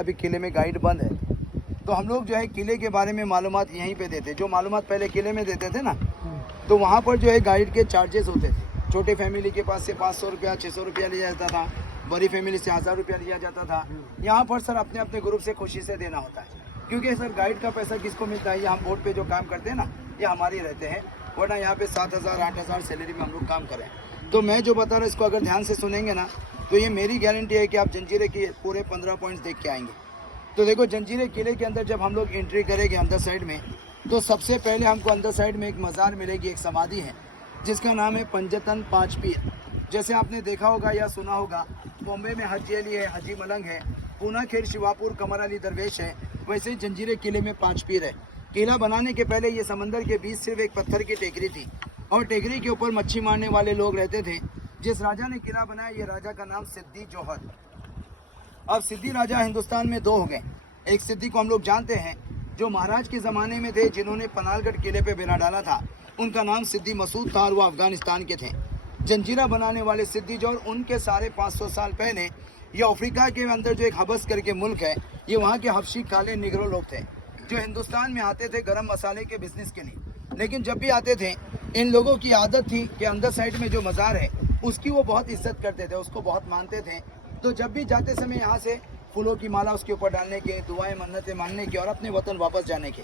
अभी किले में गाइड बंद है, तो हम लोग जो है किले के बारे में मालूमात यहीं पे देते। जो मालूमात पहले किले में देते थे ना, तो वहाँ पर जो है गाइड के चार्जेस होते थे। छोटे फैमिली के पास से 500 रुपया 600 रुपया लिया जाता था, बड़ी फैमिली से 1000 रुपया लिया जाता था। यहाँ पर सर अपने अपने ग्रुप से खुशी से देना होता है, क्योंकि सर गाइड का पैसा किसको मिलता है? ये हम बोर्ड पे जो काम करते हैं ना, ये हमारे रहते हैं, वरना यहाँ पे 7000 8000 सैलरी में हम लोग काम करें। तो मैं जो बता रहा हूँ इसको अगर ध्यान से सुनेंगे ना, तो ये मेरी गारंटी है कि आप जंजीरे के पूरे 15 पॉइंट्स देख के आएंगे। तो देखो, जंजीरे किले के अंदर जब हम लोग एंट्री करेंगे अंदर साइड में, तो सबसे पहले हमको अंदर साइड में एक मज़ार मिलेगी, एक समाधि है जिसका नाम है पंजतन पाँच पीर। जैसे आपने देखा होगा या सुना होगा, बॉम्बे में हाजी अली है, हाजी मलंग है, पूना खेर शिवापुर कमर अली दरवेश है, वैसे ही जंजीरे किले में 5 पीर है। किला बनाने के पहले ये समंदर के बीच सिर्फ एक पत्थर की टेकरी थी, और टेकरी के ऊपर मच्छी मारने वाले लोग रहते थे। जिस राजा ने किला बनाया, ये राजा का नाम सिद्दी जौहर। अब सिद्दी राजा हिंदुस्तान में 2 हो गए। एक सिद्दी को हम लोग जानते हैं जो महाराज के ज़माने में थे, जिन्होंने पनालगढ़ किले पे बेड़ा डाला था, उनका नाम सिद्दी मसूद था और वो अफगानिस्तान के थे। जंजीरा बनाने वाले सिद्दी जौहर, उनके सारे 500 साल पहले ये अफ्रीका के अंदर जो एक हबस करके मुल्क है, ये वहाँ के हबशी काले निगरो लोग थे जो हिंदुस्तान में आते थे गरम मसाले के बिजनेस के लिए। लेकिन जब भी आते थे, इन लोगों की आदत थी कि अंदर साइड में जो मज़ार है उसकी वो बहुत इज्जत करते थे, उसको बहुत मानते थे। तो जब भी जाते समय यहाँ से फूलों की माला उसके ऊपर डालने के, दुआएं मन्नतें मानने के और अपने वतन वापस जाने के।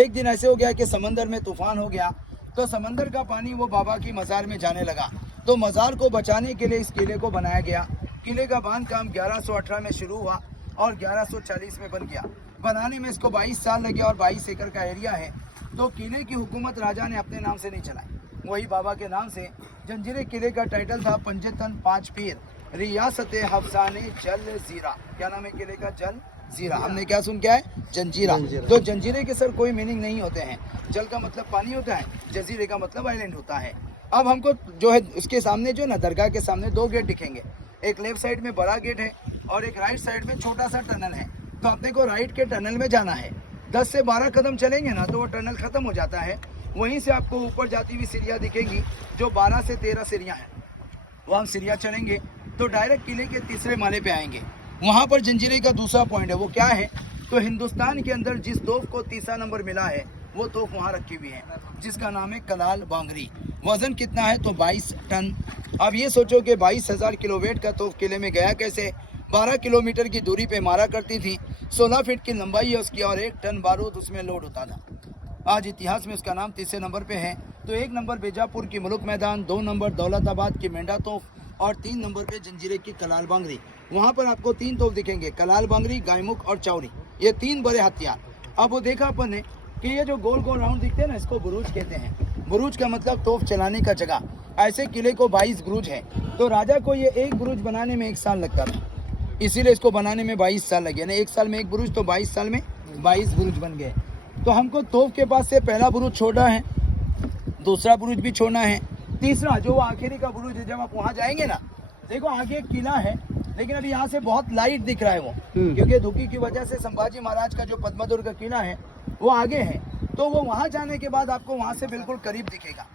एक दिन ऐसे हो गया कि समंदर में तूफान हो गया, तो समंदर का पानी वो बाबा की मज़ार में जाने लगा। तो मज़ार को बचाने के लिए इस किले को बनाया गया। किले का बांध काम 1118 में शुरू हुआ और 1140 में बन गया। बनाने में इसको 22 साल लगे और 22 एकड़ का एरिया है। तो किले की हुकूमत राजा ने अपने नाम से नहीं चलाई, वही बाबा के नाम से। जंजीरे किले का टाइटल था पंजतन पाँच पीर, रियासत हफ्साने जल जीरा। क्या नाम है किले का? जल जीरा। हमने क्या सुन क्या है? जंजीरा। तो जंजीरे के सर कोई मीनिंग नहीं होते हैं। जल का मतलब पानी होता है, जजीरे का मतलब आइलैंड होता है। अब हमको जो है उसके सामने जो ना दरगाह के सामने 2 गेट दिखेंगे। एक लेफ्ट साइड में बड़ा गेट है और एक राइट साइड में छोटा सा टनल है। तो अपने को राइट के टनल में जाना है। 10 से 12 कदम चलेंगे ना तो वो टनल खत्म हो जाता है। वहीं से आपको ऊपर जाती हुई सीढ़ियाँ दिखेंगी, जो 12 से 13 सीढ़ियाँ हैं। वो हम सीढ़ियाँ चलेंगे तो डायरेक्ट किले के 3रे माले पे आएंगे। वहाँ पर जंजीरे का दूसरा पॉइंट है। वो क्या है? तो हिंदुस्तान के अंदर जिस तोप को 3रा नंबर मिला है, वो तोप वहाँ रखी हुई है, जिसका नाम है कलाल बांगरी। वजन कितना है? तो 22 टन। अब ये सोचो कि 22,000 किलो वेट का तोप किले में गया कैसे? 12 किलोमीटर की दूरी पे मारा करती थी। 16 फीट की लंबाई है उसकी और 1 टन बारूद उसमें लोड होता था। आज इतिहास में उसका नाम 3रे नंबर पे है। तो 1 नंबर बीजापुर की मुल्क मैदान, 2 नंबर दौलताबाद की मेंढा तोप और 3 नंबर पे जंजीरे की कलाल बांगरी। वहाँ पर आपको 3 तोप दिखेंगे, कलाल बांगरी, गायमुख और चौरी। ये 3 बड़े हथियार। अब वो देखा अपन ने कि ये जो गोल गोल राउंड दिखते हैं ना, इसको बुरुज कहते हैं। बुरुज का मतलब तोप चलाने का जगह। ऐसे किले को 22 बुरुज है। तो राजा को ये एक बुरुज बनाने में 1 साल लगता था, इसीलिए इसको बनाने में 22 साल लगे। यानी 1 साल में 1 बुरुज, तो 22 साल में 22 बुरुज बन गए। तो हमको तोप के पास से पहला बुरुज छोड़ना है, दूसरा बुरुज भी छोड़ना है, तीसरा जो आखिरी का बुरुज है, जब आप वहाँ जाएंगे ना, देखो आगे एक किला है, लेकिन अभी यहाँ से बहुत लाइट दिख रहा है वो, क्योंकि धुकी की वजह से संभाजी महाराज का जो पद्मदुर्ग का किला है वो आगे है। तो वो वहाँ जाने के बाद आपको वहाँ से बिल्कुल करीब दिखेगा।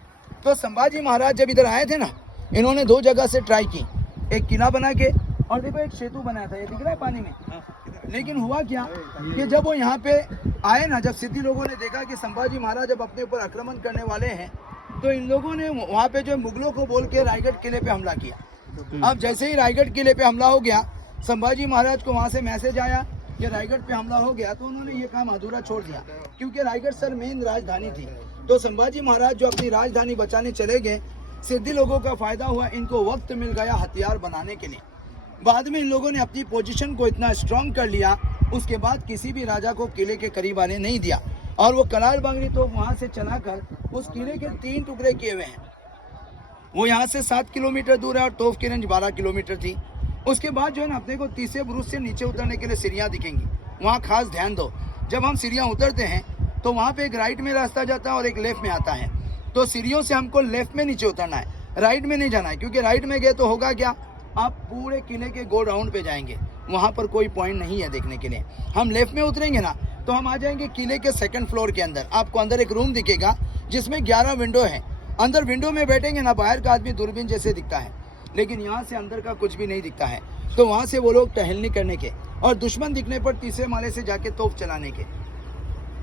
तो संभाजी महाराज जब इधर आए थे ना, इन्होंने 2 जगह से ट्राई की, एक किला बना के और देखो एक सेतु बनाया था, ये दिख रहा है पानी में। लेकिन हुआ क्या कि जब वो यहाँ पे आए ना, जब सिद्धी लोगों ने देखा कि संभाजी महाराज जब अपने ऊपर आक्रमण करने वाले हैं, तो इन लोगों ने वहाँ पे जो मुगलों को बोल के रायगढ़ किले पे हमला किया। अब जैसे ही रायगढ़ किले पे हमला हो गया, संभाजी महाराज को वहाँ से मैसेज आया कि रायगढ़ पे हमला हो गया, तो उन्होंने ये काम अधूरा छोड़ दिया, क्योंकि रायगढ़ सर मेन राजधानी थी। तो संभाजी महाराज जो अपनी राजधानी बचाने चले गए, सिद्धी लोगों का फायदा हुआ, इनको वक्त मिल गया हथियार बनाने के लिए। बाद में इन लोगों ने अपनी पोजीशन को इतना स्ट्रॉन्ग कर लिया, उसके बाद किसी भी राजा को किले के करीब आने नहीं दिया। और वो कलाल बांगरी तो वहाँ से चलाकर उस किले के 3 टुकड़े किए हुए हैं। वो यहाँ से 7 किलोमीटर दूर है और तोफ की रेंज 12 किलोमीटर थी। उसके बाद जो है ना, अपने को 3रे बुरुज से नीचे उतरने के लिए सीढ़ियाँ दिखेंगी। वहाँ खास ध्यान दो, जब हम सीढ़ियाँ उतरते हैं तो वहाँ पे एक राइट में रास्ता जाता है और एक लेफ्ट में आता है। तो सीढ़ियों से हमको लेफ्ट में नीचे उतरना है, राइट में नहीं जाना है, क्योंकि राइट में गए तो होगा क्या, आप पूरे किले के गोल राउंड पे जाएंगे, वहाँ पर कोई पॉइंट नहीं है देखने के लिए। हम लेफ्ट में उतरेंगे ना तो हम आ जाएंगे किले के 2nd फ्लोर के अंदर। आपको अंदर एक रूम दिखेगा जिसमें 11 विंडो है। अंदर विंडो में बैठेंगे ना, बाहर का आदमी दूरबीन जैसे दिखता है, लेकिन यहाँ से अंदर का कुछ भी नहीं दिखता है। तो वहाँ से वो लोग टहलने करने के और दुश्मन दिखने पर तीसरे माले से जाके तोप चलाने के।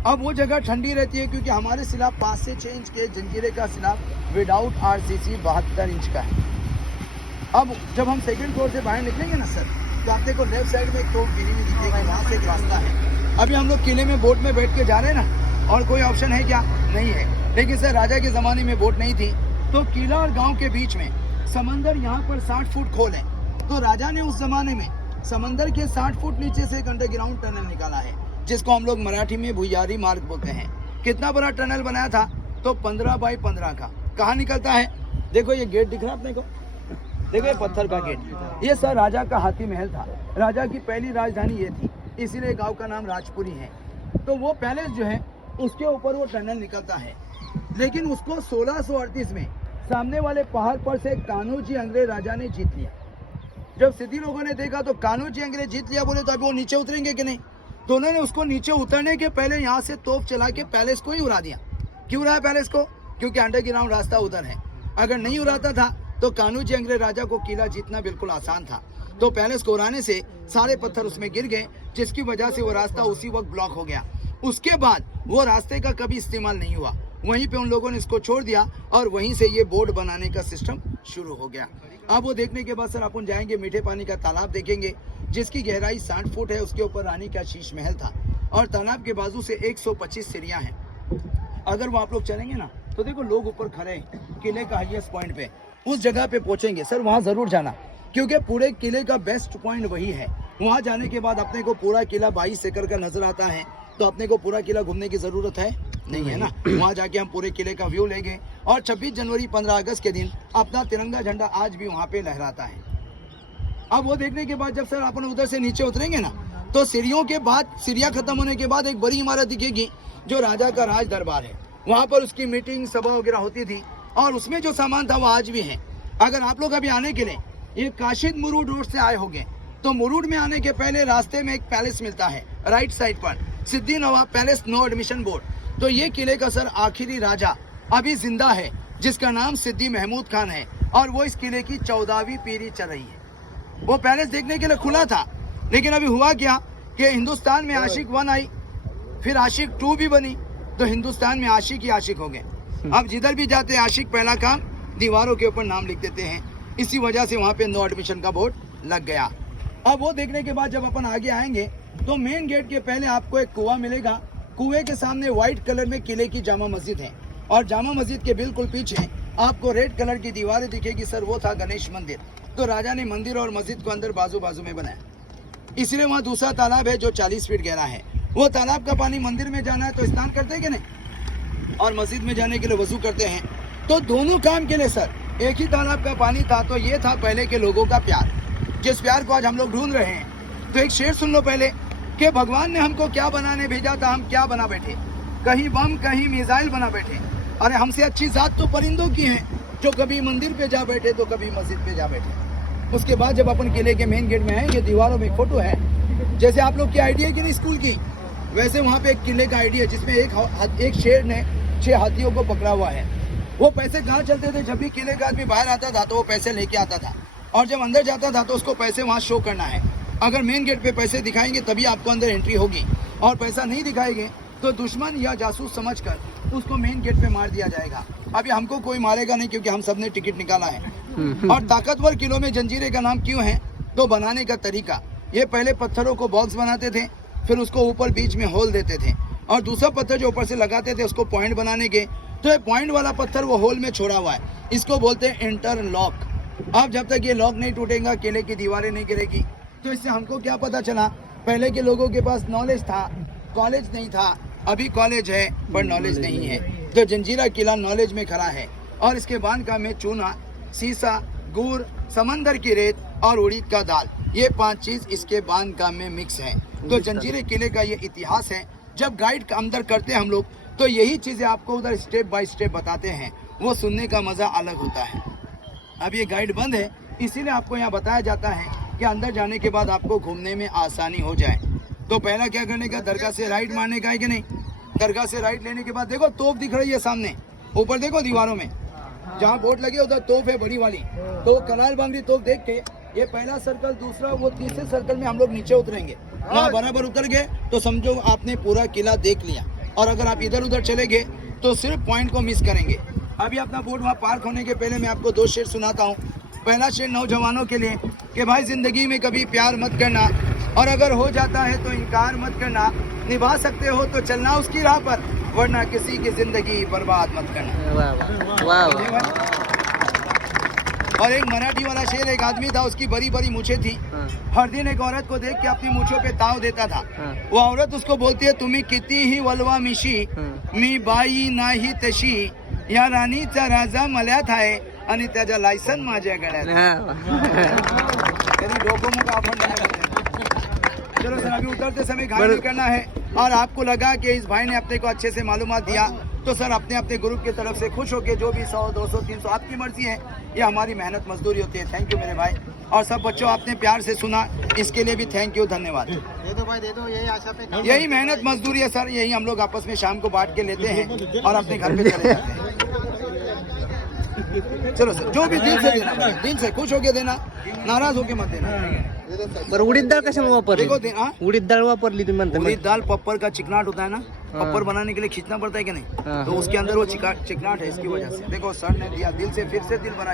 अब वो जगह ठंडी रहती है क्योंकि हमारे सिलाब 5 से 6 इंच के जंजीरे का सिलाब विदाउट आरसीसी 72 इंच का है। अब जब हम सेकंड फ्लोर से बाहर निकलेंगे ना सर, तो आप देखो लेफ्ट साइड में एक तोप गिरी हुई दिखेगी, वहाँ से एक रास्ता है। अभी हम लोग किले में बोट में बैठ के जा रहे हैं ना, और कोई ऑप्शन है क्या? नहीं है। लेकिन सर राजा के ज़माने में बोट नहीं थी, तो किला और गाँव के बीच में समंदर यहाँ पर 60 फुट खोल है। तो राजा ने उस जमाने में समंदर के 60 फुट नीचे से एक अंडरग्राउंड टनल निकाला है, जिसको हम लोग मराठी में भुयारी मार्ग बोलते हैं। कितना बड़ा टनल बनाया था? तो 15 बाई 15 का। कहाँ निकलता है? देखो ये गेट दिख रहा है अपने को, देखो ये पत्थर का गेट। ये सर राजा का हाथी महल था। राजा की पहली राजधानी ये थी, इसीलिए गांव का नाम राजपुरी है। तो वो पैलेस जो है उसके ऊपर वो टनल निकलता है। लेकिन उसको 1638 में सामने वाले पहाड़ पर से कान्होजी अंग्रेज राजा ने जीत लिया। जब सिद्धि लोगों ने देखा तो कान्होजी अंग्रेज जीत लिया बोले, तो अभी वो नीचे उतरेंगे कि नहीं? तो उन्होंने उसको नीचे उतरने के पहले यहाँ से तोप चला के पैलेस को ही उड़ा दिया। क्यों उड़ाया पैलेस को? क्योंकि अंडरग्राउंड रास्ता उधर है। अगर नहीं उड़ाता था तो कान्होजी अंग्रेज राजा को किला जीतना बिल्कुल आसान था। तो पैलेस को उड़ाने से सारे पत्थर उसमें गिर गए, जिसकी वजह से वो रास्ता उसी वक्त ब्लॉक हो गया। उसके बाद वो रास्ते का कभी इस्तेमाल नहीं हुआ, वहीं पे उन लोगों ने इसको छोड़ दिया और वहीं से ये बोर्ड बनाने का सिस्टम शुरू हो गया। अब वो देखने के बाद सर अपन जाएंगे मीठे पानी का तालाब देखेंगे, जिसकी गहराई 60 फुट है। उसके ऊपर रानी का शीश महल था और तालाब के बाजू से 125 सीढ़ियाँ हैं। अगर वो आप लोग चलेंगे ना, तो देखो लोग ऊपर खड़े हैं किले का हाईएस्ट पॉइंट पे। उस जगह पे पहुंचेंगे सर, वहाँ ज़रूर जाना, क्योंकि पूरे किले का बेस्ट पॉइंट वही है। वहाँ जाने के बाद अपने को पूरा किला 22 एकड़ का नजर आता है। तो अपने को पूरा किला घूमने की ज़रूरत है नहीं है ना। वहाँ जाके हम पूरे किले का व्यू लेंगे और 26 जनवरी 15 अगस्त के दिन अपना तिरंगा झंडा आज भी वहाँ पे लहराता है। अब वो देखने के बाद जब सर अपन उधर से नीचे उतरेंगे ना, तो सीढ़ियों के बाद, सीढ़ियाँ खत्म होने के बाद एक बड़ी इमारत दिखेगी जो राजा का राज दरबार है। वहाँ पर उसकी मीटिंग सभा वगैरह होती थी और उसमें जो सामान था वो आज भी है। अगर आप लोग अभी आने के लिए ये काशिद मुरुड रोड से आए होंगे, तो मुरुड में आने के पहले रास्ते में एक पैलेस मिलता है राइट साइड पर, सिद्दी नवाब पैलेस, नो एडमिशन बोर्ड। तो ये किले का सर आखिरी राजा अभी जिंदा है, जिसका नाम सिद्दी महमूद खान है और वो इस किले की 14वीं पीढ़ी चल रही है। वो पैलेस देखने के लिए खुला था, लेकिन अभी हुआ क्या कि हिंदुस्तान में आशिक 1 आई, फिर आशिक 2 भी बनी, तो हिंदुस्तान में आशिक ही आशिक हो गए। अब जिधर भी जाते हैं आशिक पहला काम दीवारों के ऊपर नाम लिख देते हैं, इसी वजह से वहाँ पे नो एडमिशन का बोर्ड लग गया। अब वो देखने के बाद जब अपन आगे आएंगे तो मेन गेट के पहले आपको एक कुआं मिलेगा। कुएं के सामने व्हाइट कलर में किले की जामा मस्जिद है और जामा मस्जिद के बिल्कुल पीछे आपको रेड कलर की दीवारें दिखेगी सर, वो था गणेश मंदिर। तो राजा ने मंदिर और मस्जिद को अंदर बाजू बाजू में बनाया, इसलिए वहाँ दूसरा तालाब है जो 40 फीट गहरा है। वो तालाब का पानी मंदिर में जाना है तो स्नान करते हैं कि नहीं, और मस्जिद में जाने के लिए वजू करते हैं। तो दोनों काम के लिए सर एक ही तालाब का पानी था। तो ये था पहले के लोगों का प्यार, जिस प्यार को आज हम लोग ढूंढ रहे हैं। तो एक शेर सुन लो पहले कि भगवान ने हमको क्या बनाने भेजा था, हम क्या बना बैठे, कहीं बम कहीं मिसाइल बना बैठे। अरे हमसे अच्छी जात तो परिंदों की है, जो कभी मंदिर पे जा बैठे तो कभी मस्जिद पे जा बैठे। उसके बाद जब अपन किले के मेन गेट में आए, ये दीवारों में एक फोटो है, जैसे आप लोग की आइडिया की नहीं स्कूल की, वैसे वहाँ पे एक किले का आइडिया, जिसमें एक शेर ने 6 हाथियों को पकड़ा हुआ है। वो पैसे कहाँ चलते थे? जब भी किले का आदमी बाहर आता था तो वो पैसे लेके आता था, और जब अंदर जाता था तो उसको पैसे वहाँ शो करना है। अगर मेन गेट पे पैसे दिखाएंगे तभी आपको अंदर एंट्री होगी, और पैसा नहीं दिखाएंगे तो दुश्मन या जासूस समझकर उसको मेन गेट पे मार दिया जाएगा। अभी हमको कोई मारेगा नहीं, क्योंकि हम सब ने टिकट निकाला है। और ताकतवर किलों में जंजीरे का नाम क्यों है? तो बनाने का तरीका, ये पहले पत्थरों को बॉक्स बनाते थे, फिर उसको ऊपर बीच में होल देते थे, और दूसरा पत्थर जो ऊपर से लगाते थे उसको पॉइंट बनाने के। तो ये पॉइंट वाला पत्थर वो होल में छोड़ा हुआ है, इसको बोलते हैं इंटरलॉक। अब जब तक ये लॉक नहीं टूटेगा, किले की दीवारें नहीं गिरेगी। तो इससे हमको क्या पता चला? पहले के लोगों के पास नॉलेज था, कॉलेज नहीं था। अभी कॉलेज है पर नॉलेज नहीं है। तो जंजीरा किला नॉलेज में खड़ा है, और इसके बांध में चूना, सीसा, गुड़, समंदर की रेत और उड़ीद का दाल, ये 5 चीज इसके बांध में मिक्स है। तो जंजीरे किले का ये इतिहास है। जब गाइड अंदर करते हैं हम लोग, तो यही चीजें आपको उधर स्टेप बाय स्टेप बताते हैं, वो सुनने का मजा अलग होता है। अब ये गाइड बंद है, इसीलिए आपको यहाँ बताया जाता है कि अंदर जाने के बाद आपको घूमने में आसानी हो जाए। तो पहला क्या करने का? दरगाह से राइट मारने का है कि नहीं? दरगाह से राइट लेने के बाद देखो तोप दिख रही है सामने, ऊपर देखो दीवारों में जहाँ बोर्ड लगे उधर तोप है बड़ी वाली। तो कनाल बांगड़ी तोप देख के ये पहला सर्कल, दूसरा, वो तीसरे सर्कल में हम लोग नीचे उतरेंगे। वहाँ बराबर उतर गए तो समझो आपने पूरा किला देख लिया, और अगर आप इधर उधर चले गए तो सिर्फ पॉइंट को मिस करेंगे। अभी अपना बोट वहाँ पार्क होने के पहले मैं आपको 2 शेर सुनाता हूँ। पहला शेर नौजवानों के लिए कि भाई जिंदगी में कभी प्यार मत करना, और अगर हो जाता है तो इनकार मत करना। निभा सकते हो तो चलना उसकी राह पर, वरना किसी की जिंदगी बर्बाद मत करना। वाह वाह। और एक मराठी वाला शेर, एक आदमी था, उसकी बड़ी बड़ी मूछें थी। हाँ, हर दिन एक औरत को देख के अपनी मूछों पे ताव देता था। हाँ, वो औरत उसको बोलती है, तुम्ही किती ही वलवा मिशी, हाँ. मी बाई नाही तशी, या राणीचा राजा मल्यात आहे आणि त्याचा लायसन माझ्या गळ्यात आहे. हाँ. तेरी डोकों में काफन नहीं है। चलो सर, अभी उतरते समय घायल नहीं करना है। और आपको लगा कि इस भाई ने अपने को अच्छे से मालूमात दिया, तो सर अपने अपने ग्रुप की तरफ से खुश होके जो भी 100, 200, 300 आपकी मर्जी है, ये हमारी मेहनत मजदूरी होती है। थैंक यू मेरे भाई। और सब बच्चों, आपने प्यार से सुना, इसके लिए भी थैंक यू, धन्यवाद। दे दो भाई, दे दो, यही आशा पे काम यही मेहनत मजदूरी है सर, यही हम लोग आपस में शाम को बांट के लेते हैं और अपने घर पे चले जाते हैं। चलो सर, जो भी दिल से देना, दिल से खुश होके देना, नाराज होके मत देना। बरं उडीद डाळ कशामुळे वापरली? देखो दे, हाँ? उडीद डाळ वापरली तुम्ही म्हणता उड़ीद दाल पप्पर का चिकनाट होता है ना, हाँ। पप्पर बनाने के लिए खींचना पड़ता है कि नहीं, हाँ। तो उसके अंदर वो चिकनाट है, इसकी वजह से। देखो सर ने दिया दिल से, फिर से दिल बना